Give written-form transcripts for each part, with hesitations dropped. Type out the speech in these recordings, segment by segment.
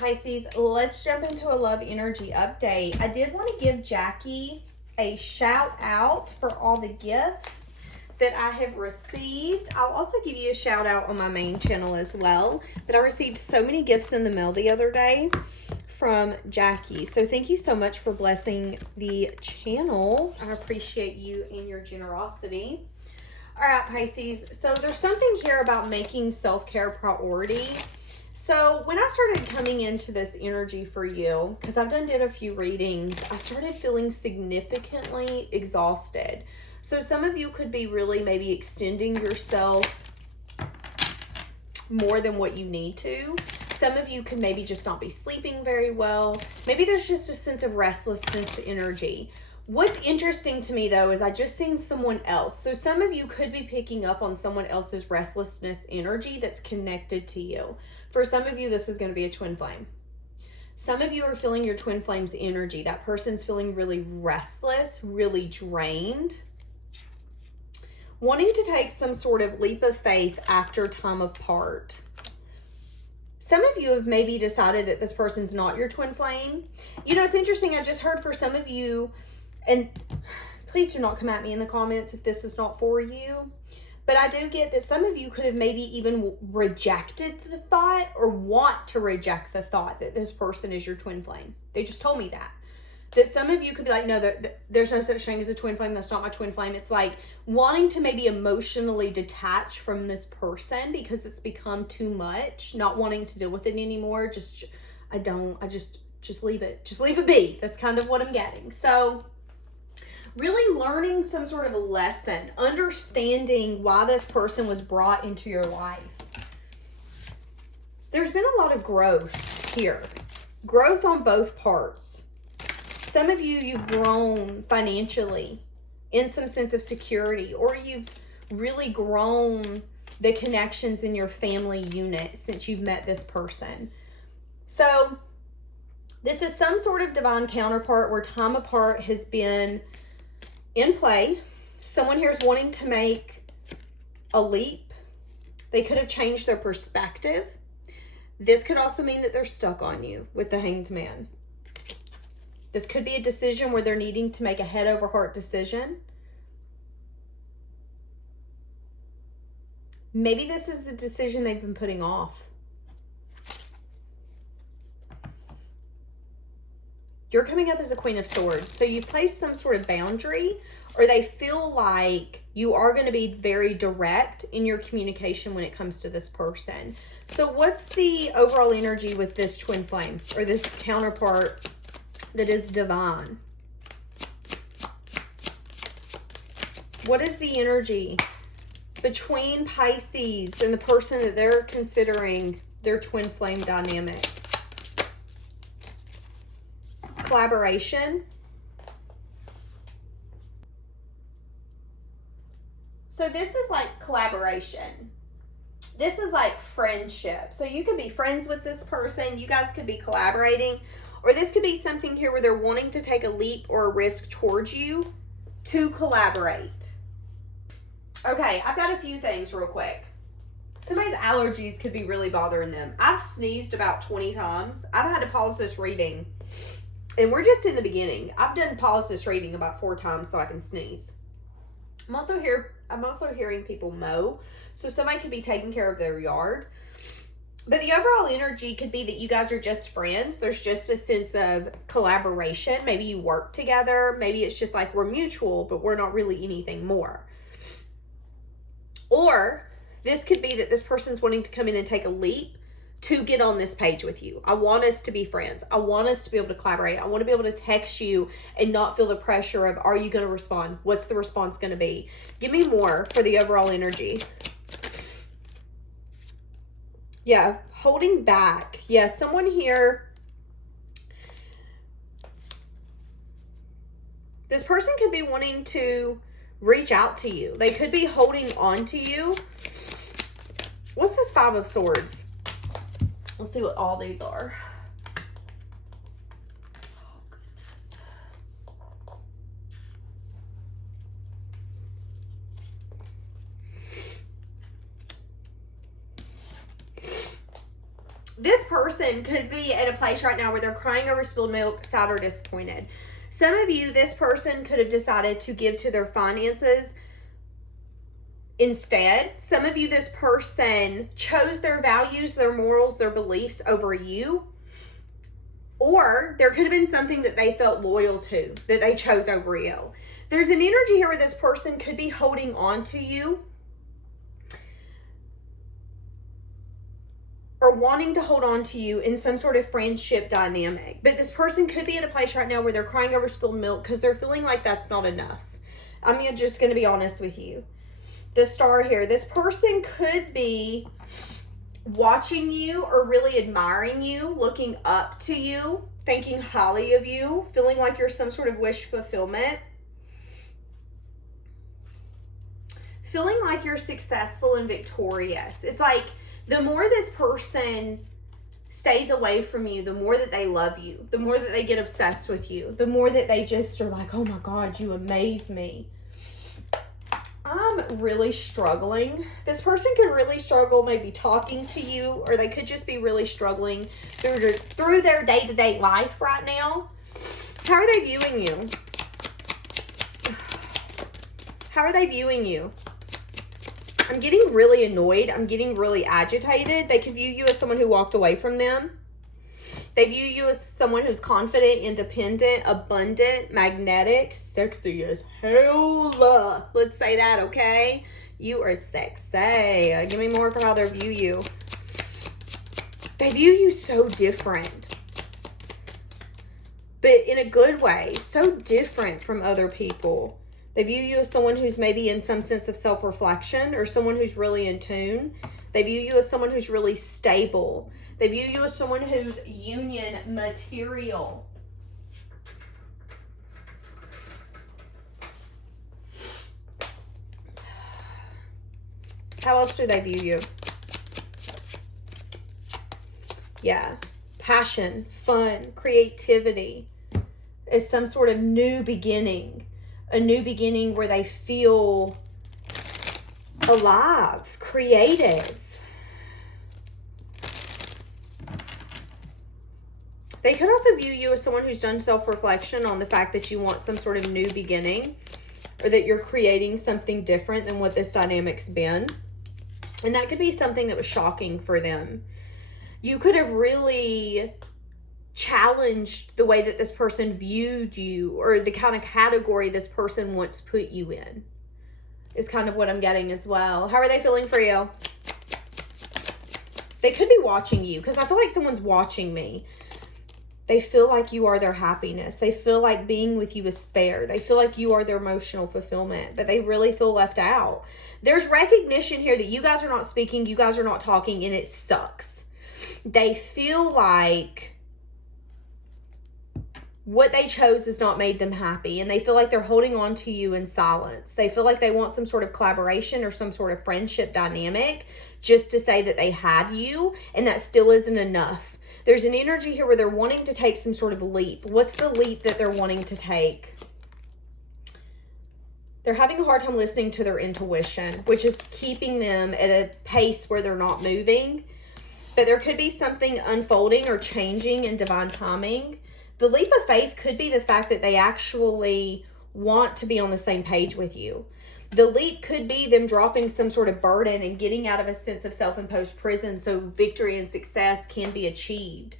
Pisces, let's jump into a love energy update. I did want to give Jackie a shout out for all the gifts that I have received. I'll also give you a shout out on my main channel as well. But I received so many gifts in the mail the other day from Jackie. So thank you so much for blessing the channel. I appreciate you and your generosity. All right, Pisces. So there's something here about making self-care a priority. So when I started coming into this energy for you, because I've did a few readings, I started feeling significantly exhausted. So some of you could be really maybe extending yourself more than what you need to. Some of you could maybe just not be sleeping very well. Maybe there's just a sense of restlessness energy. What's interesting to me though is I just seen someone else. So some of you could be picking up on someone else's restlessness energy that's connected to you. For some of you, this is going to be a twin flame. Some of you are feeling your twin flame's energy. That person's feeling really restless, really drained, wanting to take some sort of leap of faith after time apart. Some of you have maybe decided that this person's not your twin flame. You know, it's interesting. I just heard for some of you, and please do not come at me in the comments if this is not for you, but I do get that some of you could have maybe even rejected the thought or want to reject the thought that this person is your twin flame. They just told me that. That some of you could be like, no, there's no such thing as a twin flame. That's not my twin flame. It's like wanting to maybe emotionally detach from this person because it's become too much, not wanting to deal with it anymore. Just leave it. Just leave it be. That's kind of what I'm getting. So really learning some sort of a lesson, understanding why this person was brought into your life. There's been a lot of growth here. Growth on both parts. Some of you, you've grown financially in some sense of security, or you've really grown the connections in your family unit since you've met this person. So this is some sort of divine counterpart where time apart has been in play. Someone here is wanting to make a leap. They could have changed their perspective. This could also mean that they're stuck on you with the Hanged Man. This could be a decision where they're needing to make a head over heart decision. Maybe this is the decision they've been putting off. You're coming up as a Queen of Swords. So you've placed some sort of boundary, or they feel like you are going to be very direct in your communication when it comes to this person. So what's the overall energy with this twin flame or this counterpart that is divine? What is the energy between Pisces and the person that they're considering their twin flame dynamic? Collaboration. So this is like collaboration. This is like friendship. So you could be friends with this person. You guys could be collaborating. Or this could be something here where they're wanting to take a leap or a risk towards you to collaborate. Okay, I've got a few things real quick. Somebody's allergies could be really bothering them. I've sneezed about 20 times. I've had to pause this reading. And we're just in the beginning. I've done pause this reading about 4 times so I can sneeze. I'm also hearing people mow. So somebody could be taking care of their yard. But the overall energy could be that you guys are just friends. There's just a sense of collaboration. Maybe you work together. Maybe it's just like we're mutual, but we're not really anything more. Or this could be that this person's wanting to come in and take a leap to get on this page with you. I want us to be friends. I want us to be able to collaborate. I want to be able to text you and not feel the pressure of, are you going to respond? What's the response going to be? Give me more for the overall energy. Yeah, holding back. Yeah, someone here. This person could be wanting to reach out to you. They could be holding on to you. What's this 5 of Swords? Let's see what all these are. Oh, goodness. This person could be at a place right now where they're crying over spilled milk, sad or disappointed. Some of you, this person could have decided to give to their finances instead. Some of you, this person chose their values, their morals, their beliefs over you. Or there could have been something that they felt loyal to that they chose over you. There's an energy here where this person could be holding on to you or wanting to hold on to you in some sort of friendship dynamic. But this person could be at a place right now where they're crying over spilled milk because they're feeling like that's not enough. I'm just going to be honest with you. The star here, this person could be watching you or really admiring you, looking up to you, thinking highly of you, feeling like you're some sort of wish fulfillment, feeling like you're successful and victorious. It's like the more this person stays away from you, the more that they love you, the more that they get obsessed with you, the more that they just are like, oh my God, you amaze me. I'm really struggling. This person could really struggle maybe talking to you, or they could just be really struggling through their day-to-day life right now. How are they viewing you? How are they viewing you? I'm getting really annoyed. I'm getting really agitated. They could view you as someone who walked away from them. They view you as someone who's confident, independent, abundant, magnetic, sexy as hell. Let's say that, okay? You are sexy. Give me more for how they view you. They view you so different. But in a good way. So different from other people. They view you as someone who's maybe in some sense of self-reflection or someone who's really in tune. They view you as someone who's really stable. They view you as someone who's union material. How else do they view you? Yeah. Passion, fun, creativity is some sort of new beginning. A new beginning where they feel alive, creative. They could also view you as someone who's done self-reflection on the fact that you want some sort of new beginning or that you're creating something different than what this dynamic's been. And that could be something that was shocking for them. You could have really challenged the way that this person viewed you or the kind of category this person once put you in is kind of what I'm getting as well. How are they feeling for you? They could be watching you because I feel like someone's watching me. They feel like you are their happiness. They feel like being with you is fair. They feel like you are their emotional fulfillment, but they really feel left out. There's recognition here that you guys are not speaking, you guys are not talking, and it sucks. They feel like what they chose has not made them happy, and they feel like they're holding on to you in silence. They feel like they want some sort of collaboration or some sort of friendship dynamic just to say that they have you, and that still isn't enough. There's an energy here where they're wanting to take some sort of leap. What's the leap that they're wanting to take? They're having a hard time listening to their intuition, which is keeping them at a pace where they're not moving. But there could be something unfolding or changing in divine timing. The leap of faith could be the fact that they actually want to be on the same page with you. The leap could be them dropping some sort of burden and getting out of a sense of self-imposed prison so victory and success can be achieved.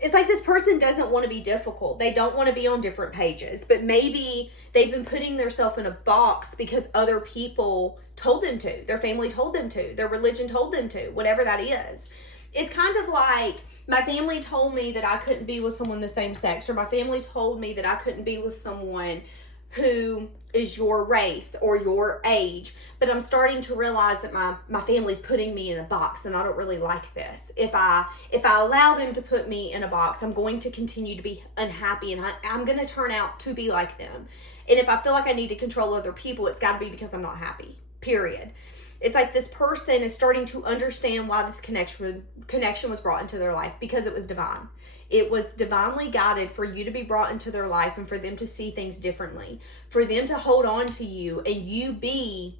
It's like this person doesn't want to be difficult. They don't want to be on different pages, but maybe they've been putting themselves in a box because other people told them to. Their family told them to. Their religion told them to, whatever that is. It's kind of like my family told me that I couldn't be with someone the same sex, or my family told me that I couldn't be with someone who is your race or your age, but I'm starting to realize that my family's putting me in a box and I don't really like this. If I allow them to put me in a box, I'm going to continue to be unhappy and I'm going to turn out to be like them. And if I feel like I need to control other people, it's got to be because I'm not happy, period. It's like this person is starting to understand why this connection was brought into their life, because it was divine. It was divinely guided for you to be brought into their life and for them to see things differently, for them to hold on to you and you be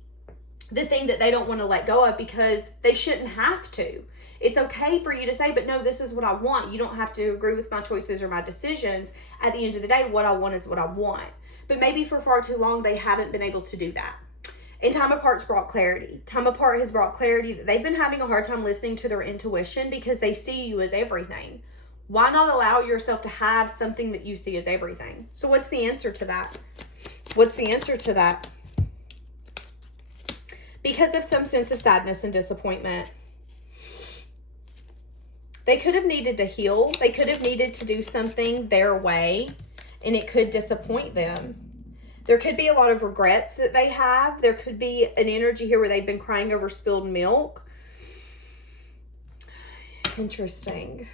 the thing that they don't want to let go of because they shouldn't have to. It's okay for you to say, but no, this is what I want. You don't have to agree with my choices or my decisions. At the end of the day, what I want is what I want. But maybe for far too long, they haven't been able to do that. And time apart's brought clarity. Time apart has brought clarity that they've been having a hard time listening to their intuition because they see you as everything. Why not allow yourself to have something that you see as everything? So what's the answer to that? What's the answer to that? Because of some sense of sadness and disappointment. They could have needed to heal. They could have needed to do something their way, and it could disappoint them. There could be a lot of regrets that they have. There could be an energy here where they've been crying over spilled milk. Interesting.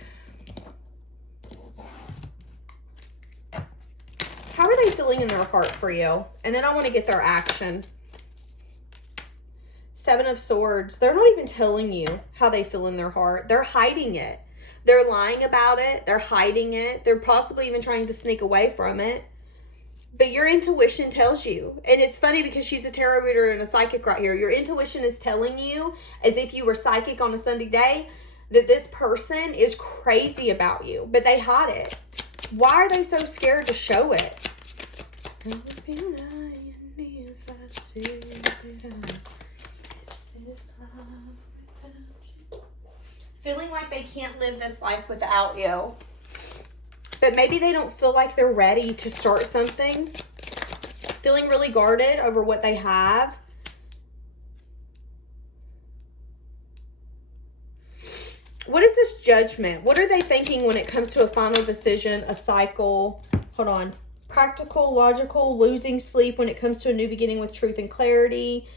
How are they feeling in their heart for you? And then I want to get their action. 7 of Swords. They're not even telling you how they feel in their heart. They're hiding it. They're lying about it. They're hiding it. They're possibly even trying to sneak away from it. But your intuition tells you. And it's funny because she's a tarot reader and a psychic right here. Your intuition is telling you, as if you were psychic on a Sunday day, that this person is crazy about you. But they hide it. Why are they so scared to show it? I would be lying if I said that feeling like they can't live this life without you. But maybe they don't feel like they're ready to start something. Feeling really guarded over what they have. What is this Judgment? What are they thinking when it comes to a final decision, a cycle? Hold on. Practical, logical, losing sleep when it comes to a new beginning with truth and clarity.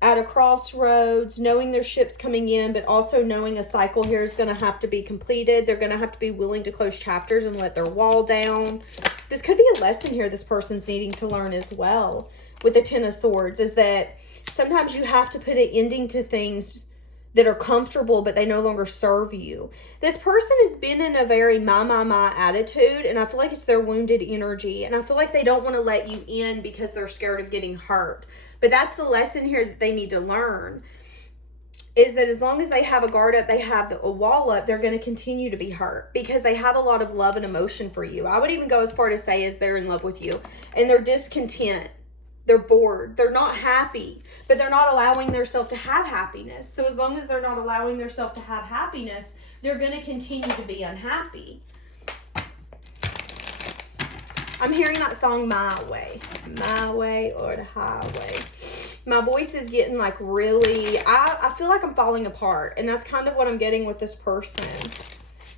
At a crossroads, knowing their ship's coming in, but also knowing a cycle here is going to have to be completed. They're going to have to be willing to close chapters and let their wall down. This could be a lesson here this person's needing to learn as well with the 10 of Swords, is that sometimes you have to put an ending to things that are comfortable, but they no longer serve you. This person has been in a very my attitude, and I feel like it's their wounded energy, and I feel like they don't want to let you in because they're scared of getting hurt. But that's the lesson here that they need to learn, is that as long as they have a guard up, they have a wall up, they're going to continue to be hurt because they have a lot of love and emotion for you. I would even go as far to say as they're in love with you, and they're discontent. They're bored. They're not happy, but they're not allowing themselves to have happiness. So as long as they're not allowing themselves to have happiness, they're going to continue to be unhappy. I'm hearing that song, My Way or the Highway. My voice is getting like really, I feel like I'm falling apart. And that's kind of what I'm getting with this person.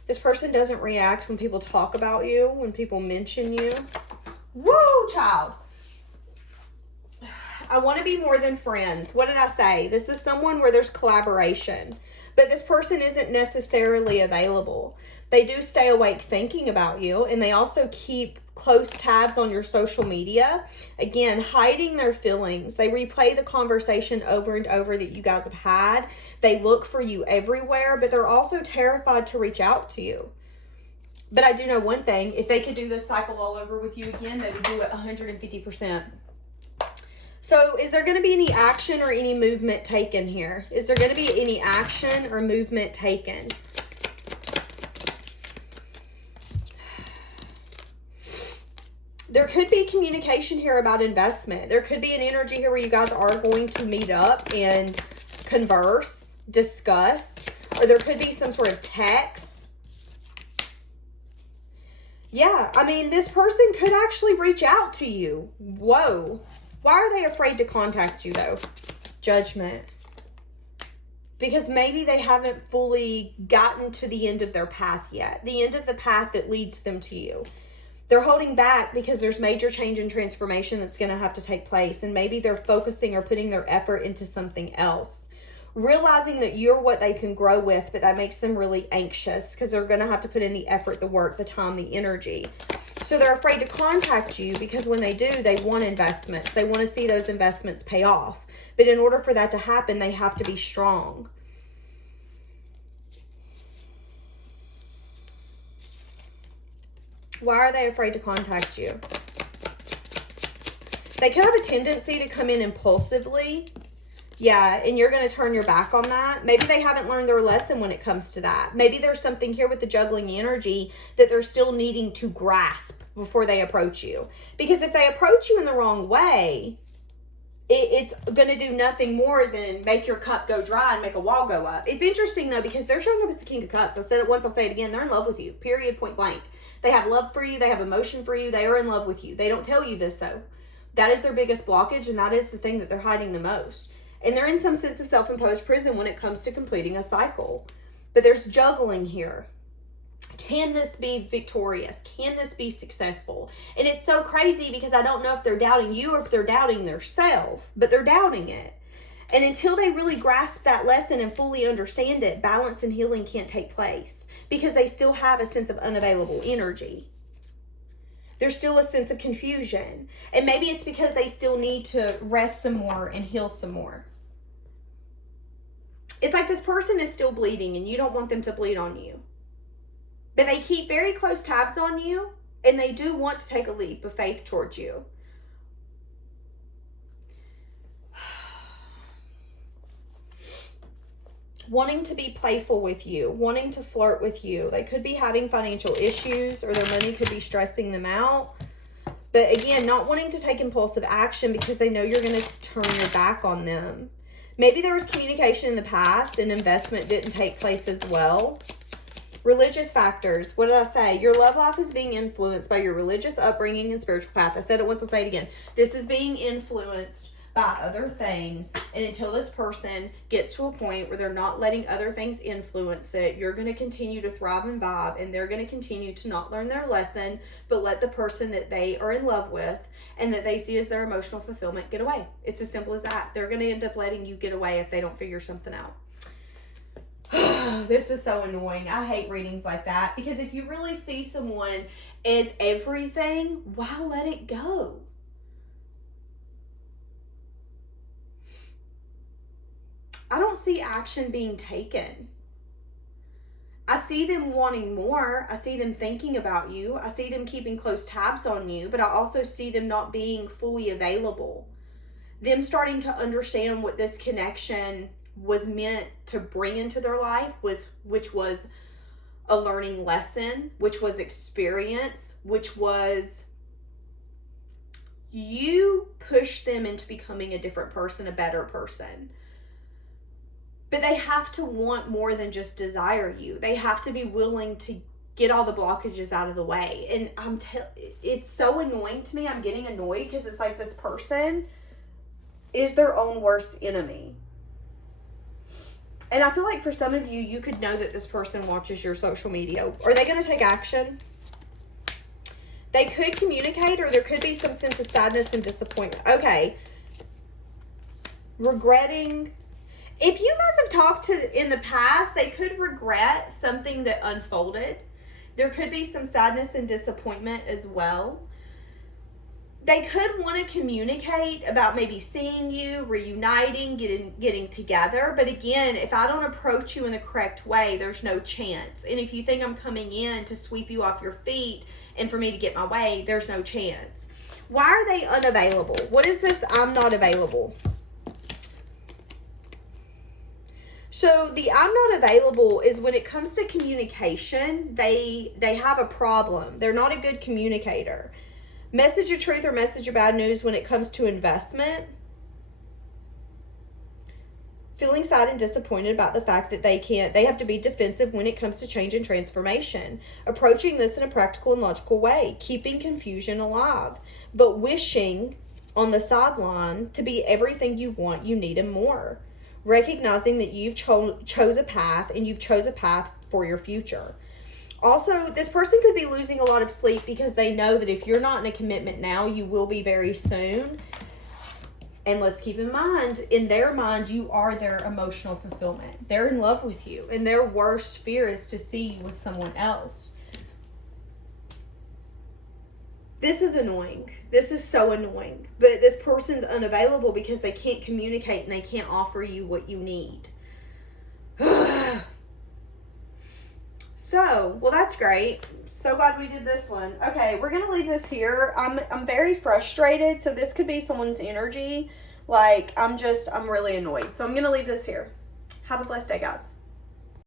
This person doesn't react when people talk about you, when people mention you. Woo, child. I want to be more than friends. What did I say? This is someone where there's collaboration. But this person isn't necessarily available. They do stay awake thinking about you, and they also keep close tabs on your social media. Again, hiding their feelings. They replay the conversation over and over that you guys have had. They look for you everywhere, but they're also terrified to reach out to you. But I do know one thing. If they could do this cycle all over with you again, they would do it 150%. So is there going to be any action or any movement taken here? Is there going to be any action or movement taken? There could be communication here about investment. There could be an energy here where you guys are going to meet up and converse, discuss, or there could be some sort of text. Yeah, I mean, this person could actually reach out to you. Whoa. Why are they afraid to contact you, though? Judgment. Because maybe they haven't fully gotten to the end of their path yet. The end of the path that leads them to you. They're holding back because there's major change and transformation that's going to have to take place. And maybe they're focusing or putting their effort into something else. Realizing that you're what they can grow with, but that makes them really anxious because they're going to have to put in the effort, the work, the time, the energy. So they're afraid to contact you because when they do, they want investments. They want to see those investments pay off. But in order for that to happen, they have to be strong. Why are they afraid to contact you? They could have a tendency to come in impulsively Yeah, and you're going to turn your back on that. Maybe they haven't learned their lesson when it comes to that. Maybe there's something here with the juggling energy that they're still needing to grasp before they approach you. Because if they approach you in the wrong way, it's going to do nothing more than make your cup go dry and make a wall go up. It's interesting, though, because they're showing up as the King of Cups. I said it once, I'll say it again. They're in love with you, period, point blank. They have love for you. They have emotion for you. They are in love with you. They don't tell you this, though. That is their biggest blockage, and that is the thing that they're hiding the most. And they're in some sense of self-imposed prison when it comes to completing a cycle. But there's juggling here. Can this be victorious? Can this be successful? And it's so crazy because I don't know if they're doubting you or if they're doubting themselves, but they're doubting it. And until they really grasp that lesson and fully understand it, balance and healing can't take place because they still have a sense of unavailable energy. There's still a sense of confusion. And maybe it's because they still need to rest some more and heal some more. It's like this person is still bleeding and you don't want them to bleed on you. But they keep very close tabs on you, and they do want to take a leap of faith towards you. Wanting to be playful with you, wanting to flirt with you. They could be having financial issues, or their money could be stressing them out. But again, not wanting to take impulsive action because they know you're going to turn your back on them. Maybe there was communication in the past and investment didn't take place as well. Religious factors. What did I say? Your love life is being influenced by your religious upbringing and spiritual path. I said it once, I'll say it again. This is being influenced by other things. And until this person gets to a point where they're not letting other things influence it, you're going to continue to thrive and vibe. And they're going to continue to not learn their lesson, but let the person that they are in love with and that they see as their emotional fulfillment get away. It's as simple as that. They're going to end up letting you get away if they don't figure something out. This is so annoying. I hate readings like that because if you really see someone as everything, why let it go? I don't see action being taken. I see them wanting more. I see them thinking about you. I see them keeping close tabs on you, but I also see them not being fully available. Them starting to understand what this connection was meant to bring into their life, which was a learning lesson, which was experience, which was you push them into becoming a different person, a better person. But they have to want more than just desire you. They have to be willing to get all the blockages out of the way. And it's so annoying to me. I'm getting annoyed because it's like this person is their own worst enemy. And I feel like for some of you, you could know that this person watches your social media. Are they going to take action? They could communicate, or there could be some sense of sadness and disappointment. Okay. Regretting. If you guys have talked to in the past, they could regret something that unfolded. There could be some sadness and disappointment as well. They could want to communicate about maybe seeing you, reuniting, getting together. But again, if I don't approach you in the correct way, there's no chance. And if you think I'm coming in to sweep you off your feet and for me to get my way, there's no chance. Why are they unavailable? What is this I'm not available? So the I'm not available is when it comes to communication, they have a problem. They're not a good communicator. Message of truth or message of bad news when it comes to investment. Feeling sad and disappointed about the fact that they have to be defensive when it comes to change and transformation. Approaching this in a practical and logical way. Keeping confusion alive. But wishing on the sideline to be everything you want, you need, and more. Recognizing that you've chose a path and you've chose a path for your future. Also, this person could be losing a lot of sleep because they know that if you're not in a commitment now, you will be very soon. And let's keep in mind, in their mind, you are their emotional fulfillment. They're in love with you. And their worst fear is to see you with someone else. This is annoying. This is so annoying. But this person's unavailable because they can't communicate and they can't offer you what you need. So, well, that's great. So glad we did this one. Okay, we're going to leave this here. I'm very frustrated. So this could be someone's energy. Like, I'm really annoyed. So I'm going to leave this here. Have a blessed day, guys.